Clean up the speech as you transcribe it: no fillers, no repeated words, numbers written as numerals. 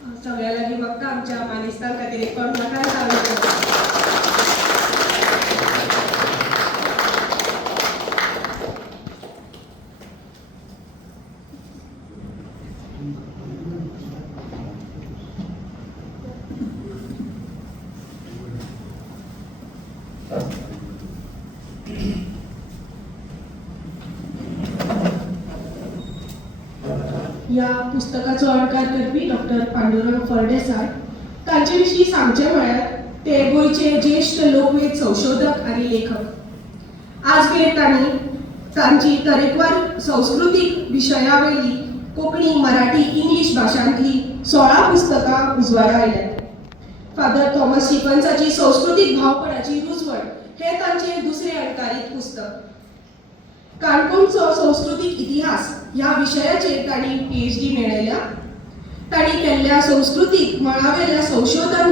सगळ्या लागीं म्हाका आमच्या मानेस्तां खातीर एक कोणाकार सांगता. ह्या पुस्तकाचो अणकार करपी डॉक्टर पांडुरंग फळदेसाय. तांचे विशीं सांगचे म्हळ्यार ते गोंयचे ज्येश्ठ लोकवेद संशोधक आनी लेखक. आज मेरेन तांणी तांची तरेकवार संस्कृतीक विशयावयली कोंकणी, मराठी, इंग्लीश भाशांतली 16 पुस्तकां उजवाडा आयल्यात. फादर थॉमस स्टिफन्साची संस्कृतीक भावपणाची रुजवण हे तांचे दुसरे अणकारीत पुस्तक. काणकोणचो संस्कृतीक इतिहास ह्या विशयाचेर तांणी PhD मेळयल्या. तांणी केल्ल्या संस्कृतीक मळावेल्या संशोधन